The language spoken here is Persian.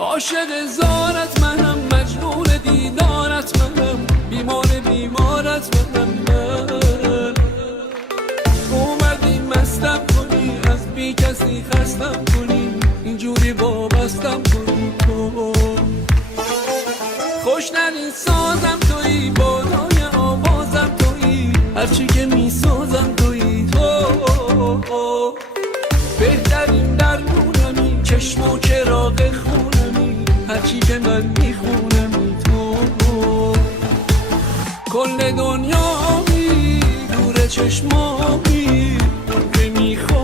عاشق زارت منم، مجنون دیدارت منم، بیمارت منم من. اومدی مستم کنی، از بی کسی خستم کنی، اینجوری وابستم کنی تو. خوشنرین سازم تویی، بالای آوازم تویی، هرچی که میسازم تویی تو. بهترین درمونمی، چشم و چراغ خونمی، هرچی که من میخونمی تو. کل دنیامی دور چشمامی، که میخونم